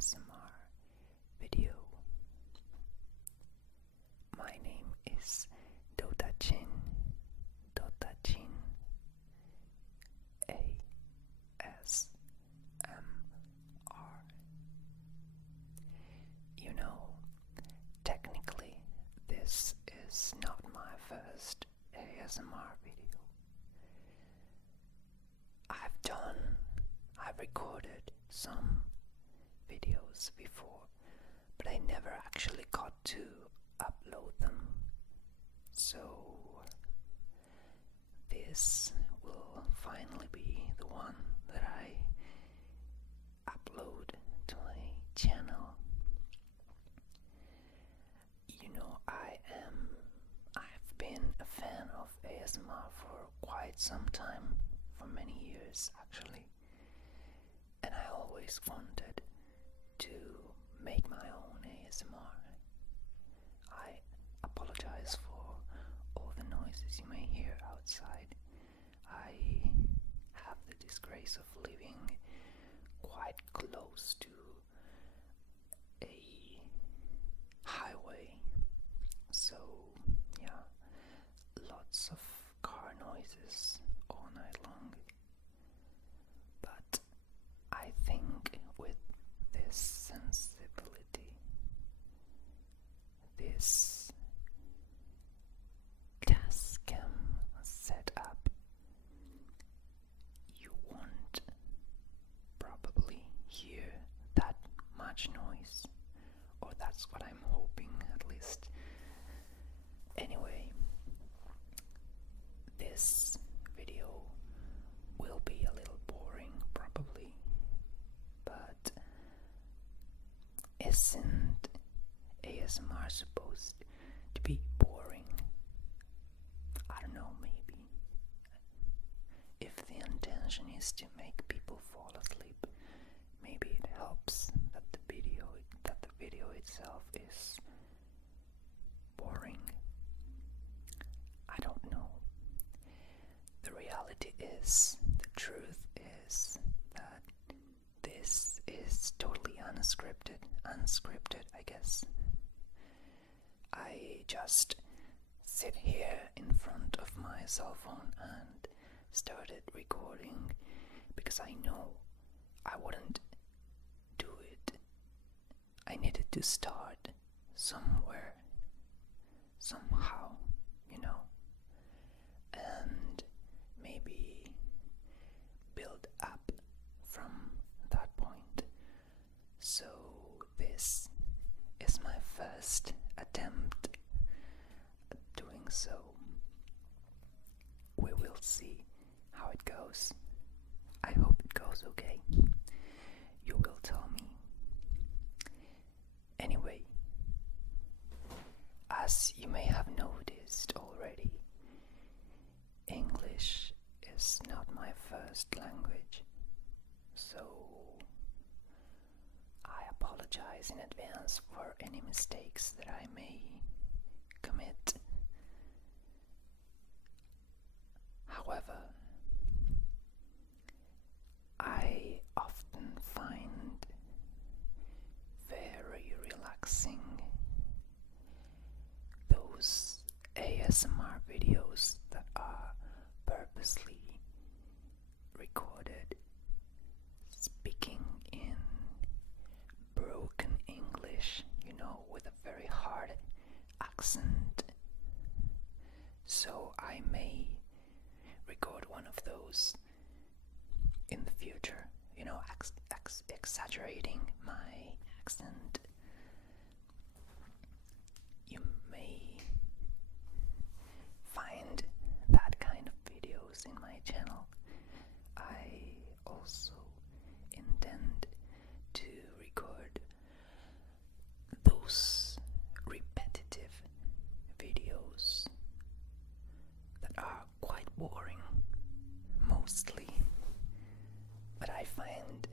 ASMR video. My name is Dotachin ASMR. You know, technically this is not my first ASMR video. I've recorded some videos before, but I never actually got to upload them. So this will finally be the one that I upload to my channel. You know, I've been a fan of ASMR for quite some time, for many years actually, and I always wanted to make my own ASMR. I apologize for all the noises you may hear outside. I have the disgrace of living quite close to a highway, so yeah, lots of car noises all night long. But I think with this sensibility, this Tascam setup, you won't probably hear that much noise, or that's what I'm hoping at least. Anyway, this video will be a little boring probably, but isn't ASMR supposed to be boring? I don't know, maybe. If the intention is to make people fall asleep, maybe it helps that the video itself is boring. I don't know. The reality is, the truth is that this is totally unscripted, I guess. I just sit here in front of my cell phone and started recording because I know I wouldn't do it. I needed to start somewhere, somehow, you know, and maybe build up from that point. So this is my first attempt at doing so. We will see how it goes. I hope it goes okay. You will tell me. Anyway, as you may have noticed already, English is not my first language, so I apologize in advance for any mistakes that I may commit. However, I often find very relaxing those ASMR videos that are purposely recorded speaking in broken English, you know, with a very hard accent. So I may record one of those in the future, you know, exaggerating my accent. You may find that kind of videos in my channel. I also intend to record those repetitive videos that are quite boring mostly, but I find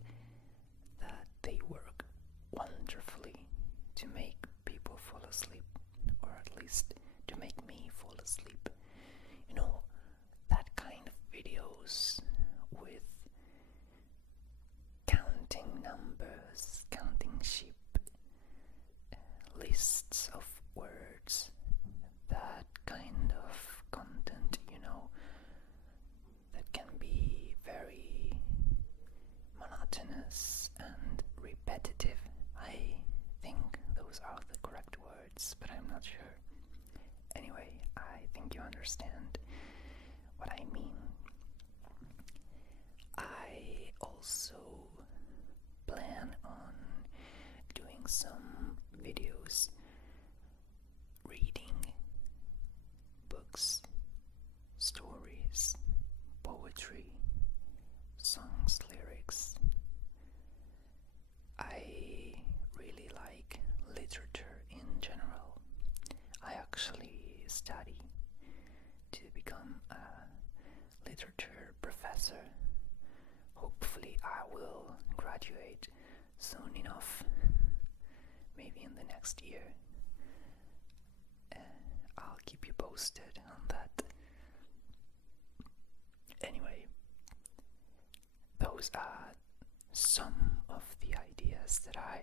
that they work wonderfully to make people fall asleep, or at least to make me fall asleep. You know, that kind of videos with counting numbers, counting monotonous and repetitive. I think those are the correct words, but I'm not sure. Anyway, I think you understand what I mean. I also plan on doing some videos reading books, stories, poetry, songs, lyrics. I really like literature in general. I actually study to become a literature professor. Hopefully I will graduate soon enough, maybe in the next year. I'll keep you posted on that. Anyway, those are some of the ideas that I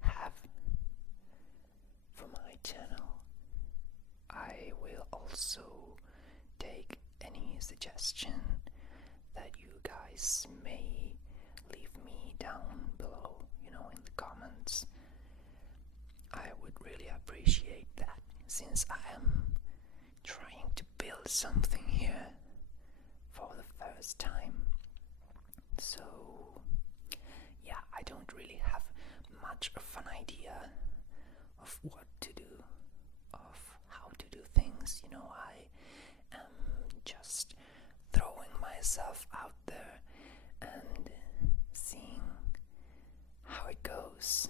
have for my channel. I will also take any suggestion that you guys may leave me down below, in the comments. I would really appreciate that, since I am trying to build something here for the first time. So yeah, I don't really have much of an idea of what to do, of how to do things. I am just throwing myself out there and seeing how it goes.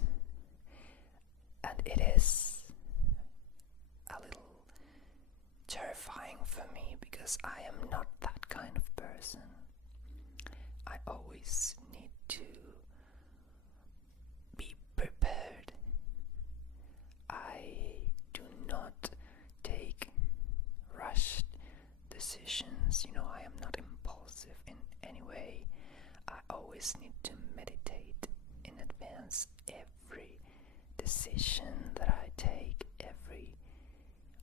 And it is a little terrifying for me because I am not that kind of person. I always need to be prepared. I do not take rushed decisions. I am not impulsive in any way. I always need to meditate in advance every decision that I take, every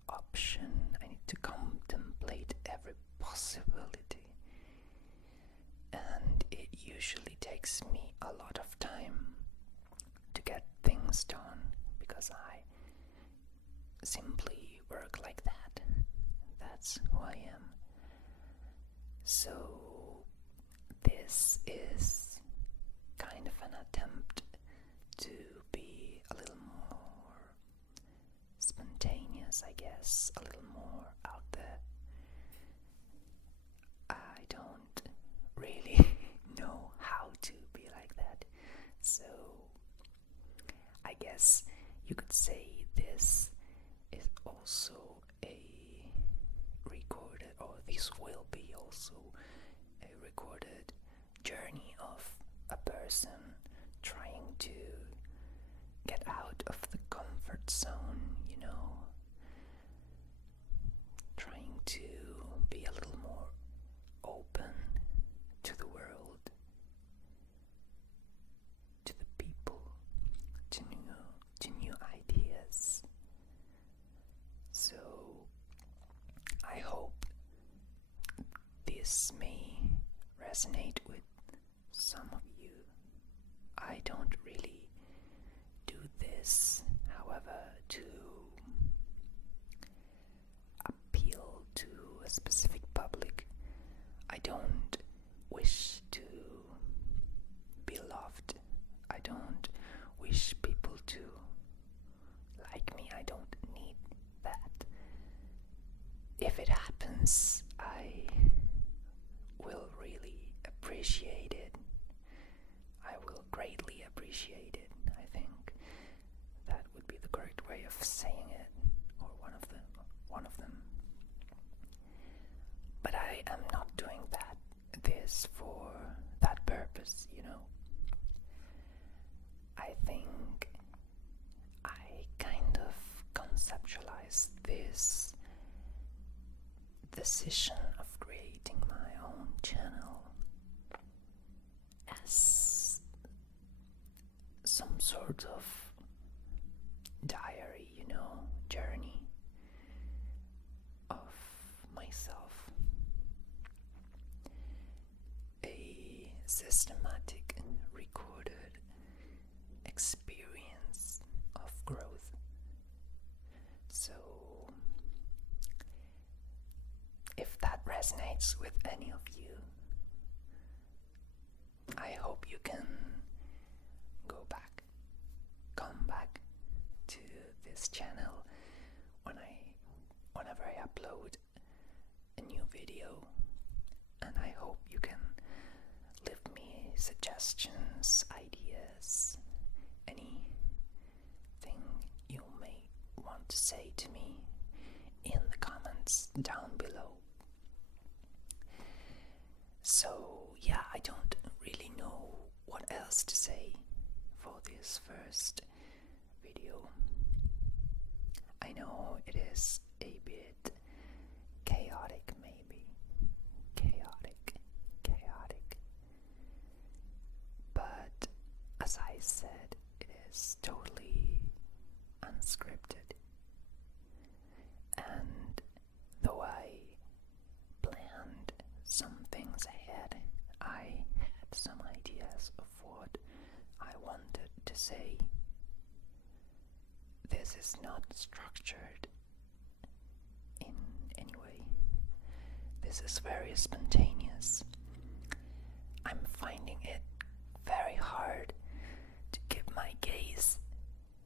option. I need to contemplate every possibility. And it usually takes me a lot of time to get things done because I simply work like that. That's who I am. So this is kind of an attempt to be a little more spontaneous, I guess, a little more out there. I don't really know how to be like that, so I guess you could say this is also a recorded, or this will be also a recorded journey of a person trying to get out of the comfort zone, trying to be a little more open to the world, to the people, to new ideas. So I hope this may resonate with some of you. I don't really do this, however, to appeal to a specific public. I don't wish to be loved. I don't wish people to like me. I don't need that. If it happens, I will really appreciate it. I will greatly appreciate it. I think that would be the correct way of saying it, or one of them. But I am not doing this for that purpose, I think I kind of conceptualized this decision of creating my own channel as some sort of diary, journey of myself. A systematic recording So if that resonates with any of you, I hope you can come back to this channel whenever I upload a new video, and I hope you can leave me suggestions, ideas, anything you may want to say to me in the comments down below. So yeah, I don't really know what else to say for this first video. I know it is a bit chaotic, maybe. Chaotic. But as I said, it is totally unscripted. And though I planned some things ahead, I had some ideas of what I wanted to say. This is not structured in any way. This is very spontaneous. I'm finding it very hard to keep my gaze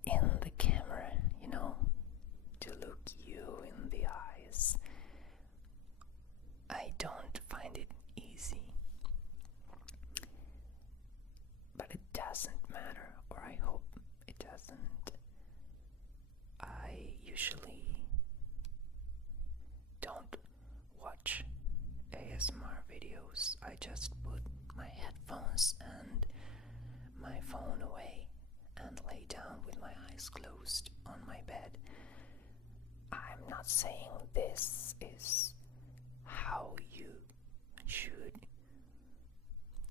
in the camera, to look you in the eyes. I don't find it easy. But it doesn't matter, or I hope it doesn't. I usually don't watch ASMR videos. I just put my headphones and my phone away and lay down with my eyes closed on my bed. I'm not saying this is how you should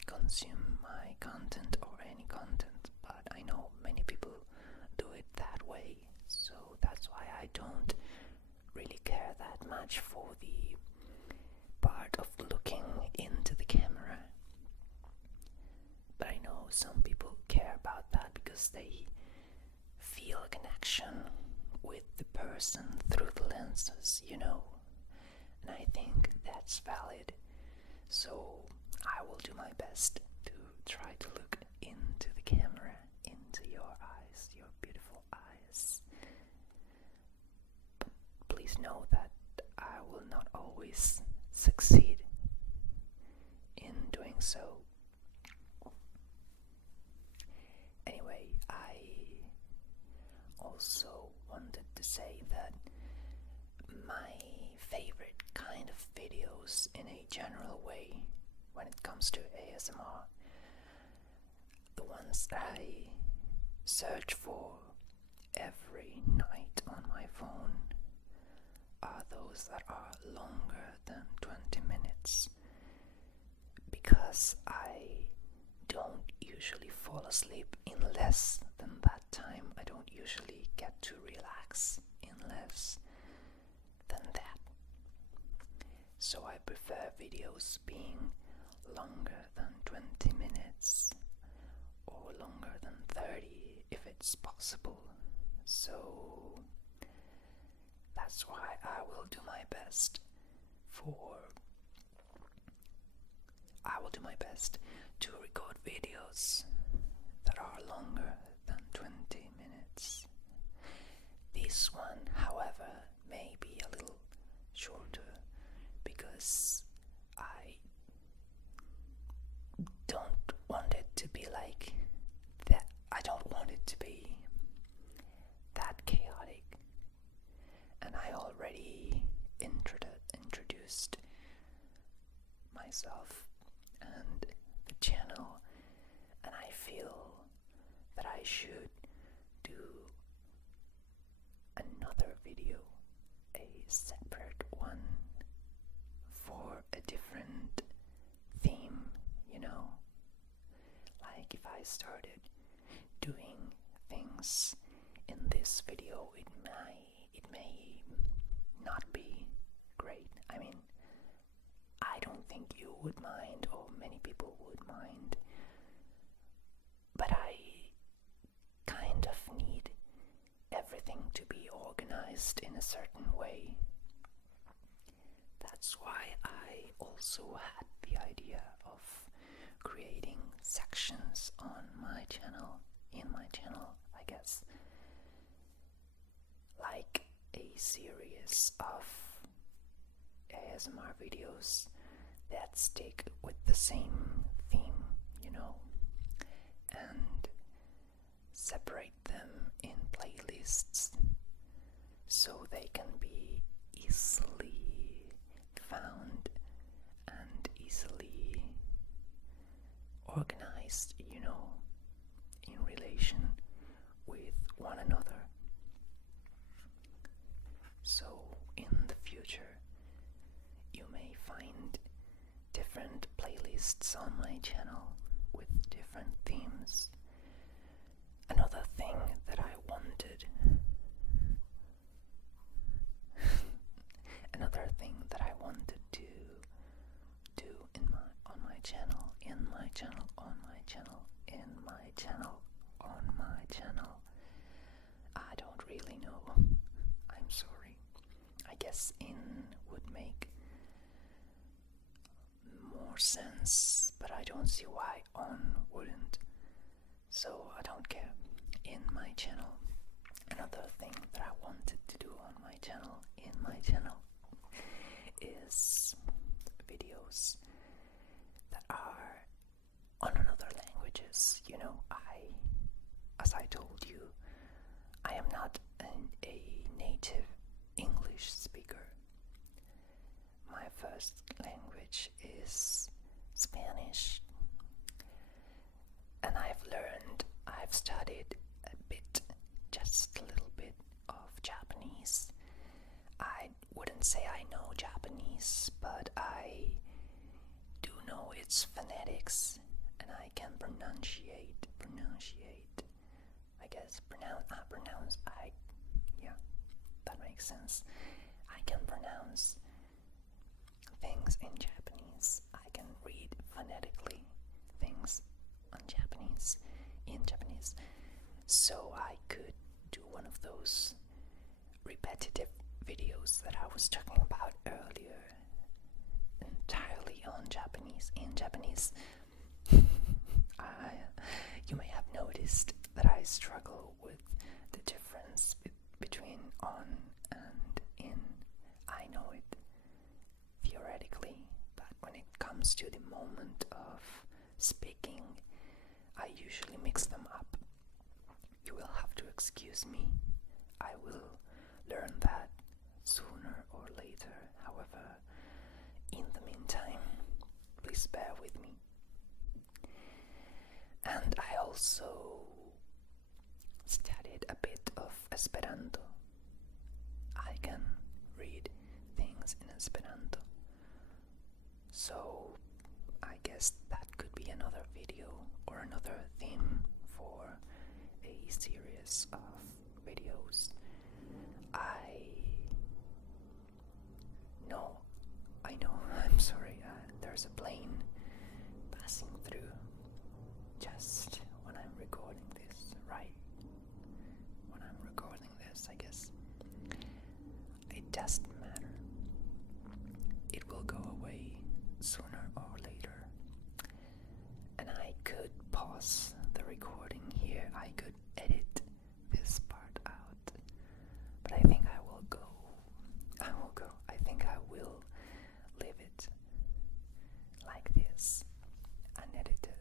consume my content or any content, but I know many people do it that way, so that's why I don't really care that much for the part of looking into the camera. But I know some people care about that because they feel a connection with the person through the lenses, and I think that's valid. So I will do my best to try to look into the camera, into your eyes, your beautiful eyes. But please know that I will not always succeed in doing so. Anyway, I also wanted to say that my favorite kind of videos in a general way when it comes to ASMR, the ones that I search for every night on my phone, are those that are longer than 20 minutes, because I don't usually fall asleep in less than that time. I don't usually get to relax in less than that. So I prefer videos being longer than 20 minutes or longer than 30 if it's possible. So that's why I will do my best to record videos that are longer than 20 minutes. This one, however, may be a little shorter because I don't want it to be like that. I don't want it to be that chaotic. And I already introduced myself and the channel, and I feel that I should do another video, a separate one for a different theme, like if I started doing things in this video, it may not be great. I mean, I don't think you would mind, or many people would mind, but I kind of need everything everything to be organized in a certain way. That's why I also had the idea of creating sections on my channel, in my channel, I guess, like a series of ASMR videos that stick with the same theme, and separate them in playlists so they can be easily found and easily organized, in relation with one another. So in the future, you may find different playlists on my channel with different themes. Another thing that I wanted to do on my channel, I don't really know. I'm sorry. I guess in would make more sense, but I don't see why on wouldn't. So I don't care. In my channel, another thing that I wanted to do on my channel, is videos that are on another languages. As I told you, I am not a native English speaker. My first language is Spanish, and I've studied a bit, just a little bit of Japanese. I wouldn't say I know Japanese, but I do know its phonetics, and I can pronunciate, I guess, that makes sense. I can pronounce things in Japanese. I can read phonetically things in Japanese. So I could do one of those repetitive videos that I was talking about earlier, entirely in Japanese. You may have noticed that I struggle with the difference between on and in. I know it theoretically, but when it comes to the moment of speaking, I usually mix them up. You will have to excuse me. I will learn that sooner or later. However, in the meantime, please bear with me. And I also studied a bit of Esperanto. I can read things in Esperanto. So I guess that could be another video or another theme for a series of videos. I know, I'm sorry, there's a plane passing through just when I'm recording this, right? When I'm recording this, I guess. It doesn't matter. It will go away sooner or later. And I could pause the recording here. I could edit this part out. But I think I will go. I think I will leave it like this, unedited.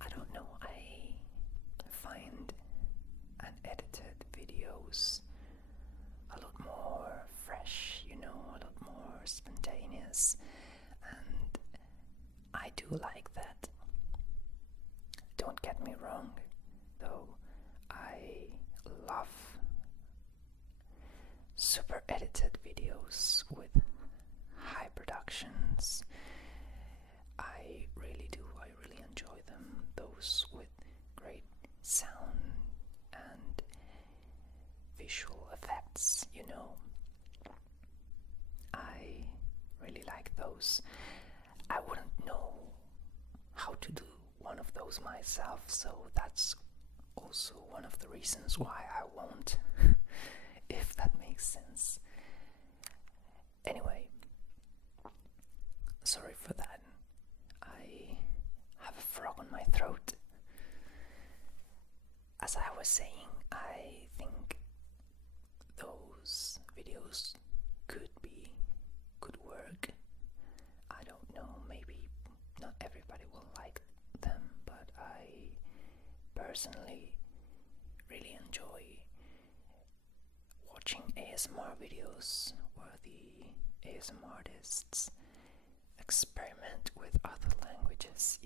I don't know, I find unedited videos a lot more fresh, a lot more spontaneous, and I do like that. Don't get me wrong, though, I love super edited videos with high productions. I really do. I really enjoy them. Those with great sound and visual effects, I really like those. I wouldn't know how to do one of those myself, so that's also one of the reasons why I won't, if that makes sense. Anyway, sorry for that. I have a frog on my throat. As I was saying, I think those videos could work. I don't know, maybe not everybody will like them, but I personally really enjoy watching ASMR videos where the ASMR artists experiment with other languages,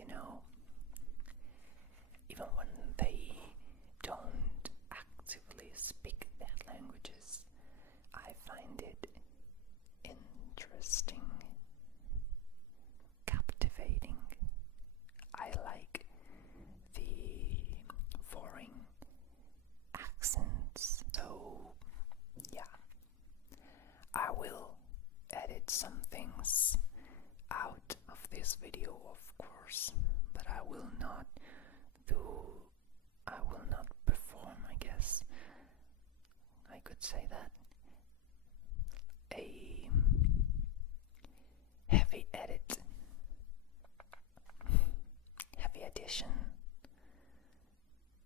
even when they don't actively speak that languages. I find it interesting, captivating. I like the foreign accents. So yeah, I will edit some things out of this video, of course, but I will not perform, I guess I could say that, a heavy edit, heavy addition.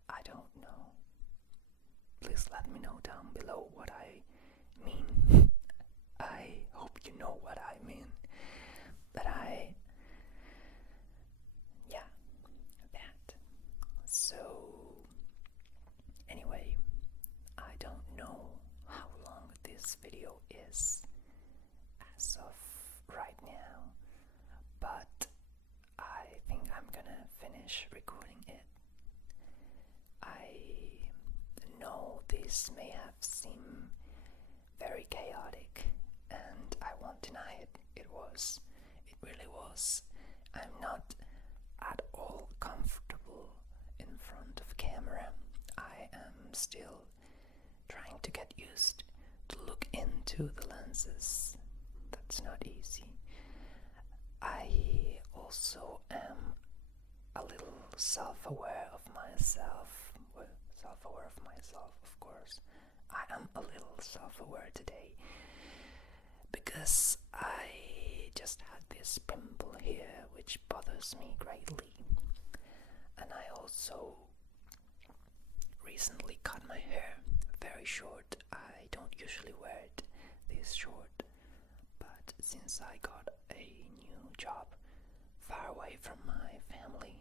I don't know. Please let me know down below what I mean. I hope you know what I mean. But that. So, anyway, I don't know how long this video is as of right now, but I think I'm gonna finish recording it. I know this may have seemed very chaotic, and I won't deny it. It really was. I'm not at all comfortable in front of camera. I am still trying to get used to look into the lenses. That's not easy. I also am a little self-aware of myself. Well, self-aware of myself, of course. I am a little self-aware today because I just had this pimple here which bothers me greatly, and I also recently cut my hair very short. I don't usually wear it this short, but since I got a new job far away from my family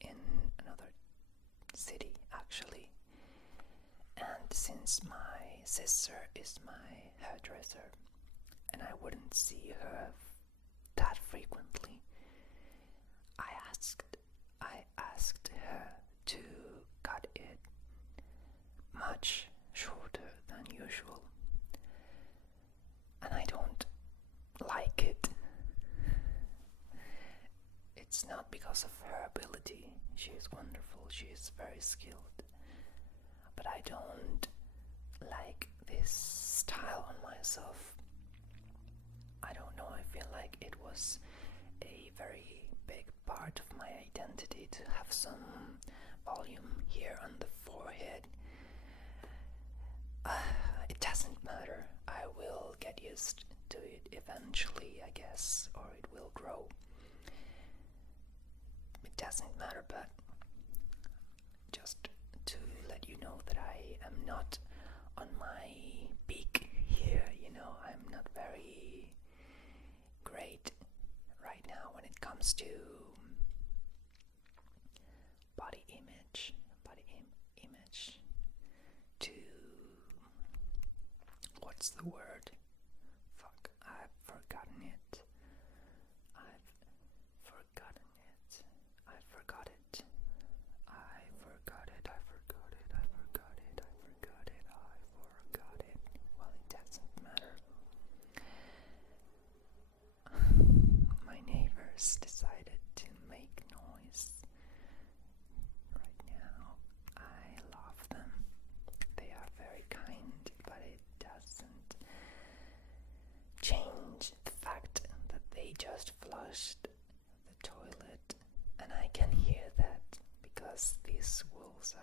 in another city actually, and since my sister is my hairdresser and I wouldn't see her that frequently, I asked her to cut it much shorter than usual, and I don't like it. It's not because of her ability. She is wonderful, she is very skilled, but I don't like this style on myself. I don't know, I feel like it was a very big part of my identity to have some volume here on the forehead. It doesn't matter. I will get used to it eventually, I guess, or it will grow. It doesn't matter, but just to let you know that I am not on my peak here, I'm not very great right now when it comes to body image, to, what's the word? Fuck, I've forgotten it. I forgot it. Well, it doesn't matter. My neighbors decided to make noise right now. I love them. They are very kind, but it doesn't change the fact that they just flushed the toilet, and I can hear that because these wolves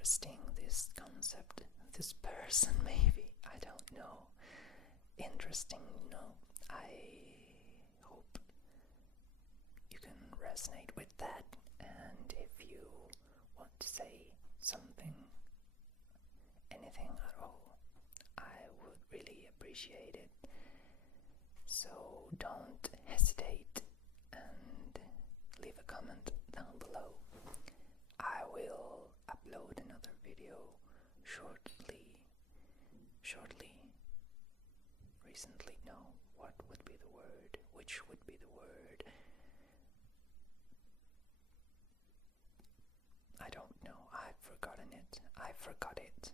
interesting, this concept, this person maybe, I don't know. Interesting, I hope you can resonate with that, and if you want to say something, anything at all, I would really appreciate it. So don't hesitate and leave a comment down below. I will upload another video shortly. Recently, no, what would be the word? Which would be the word? I don't know. I've forgotten it. I forgot it.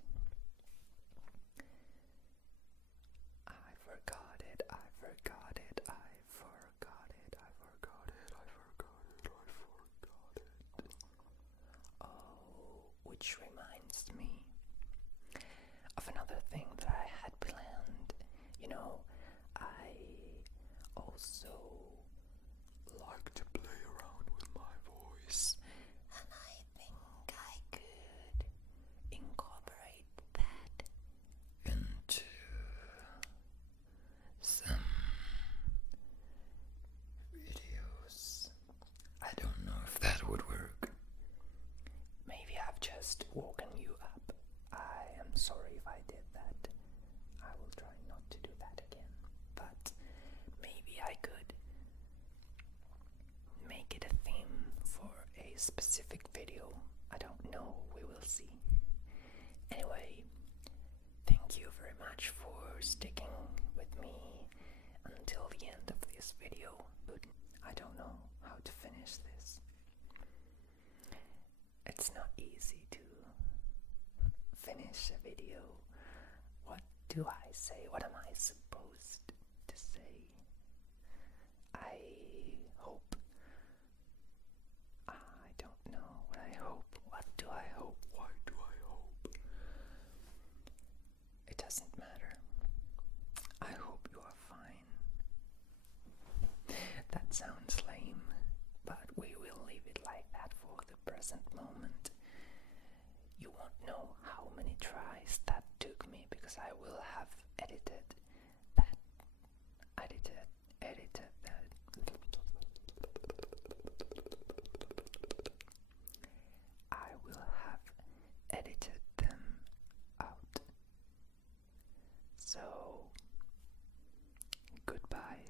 Oh, which reminds me of another thing that I had planned. I also like to play around with my voice, and I think I could incorporate that into some videos. I don't know if that would work. Maybe I've just woken you up. I am sorry if I did that. I will try not to do that again. But maybe I could make it a theme for a specific video. I don't know. We will see. Anyway, thank you very much for sticking with me until the end of this video. I don't know how to finish this. It's not easy to finish a video. What do I say? What am I supposed to say? I hope. I don't know what I hope. What do I hope? Why do I hope? It doesn't matter. I hope you are fine. That sounds lame, but we will leave it like that for the present moment. You won't know how many tries that took me, because I will have edited that. I will have edited them out. So, goodbye.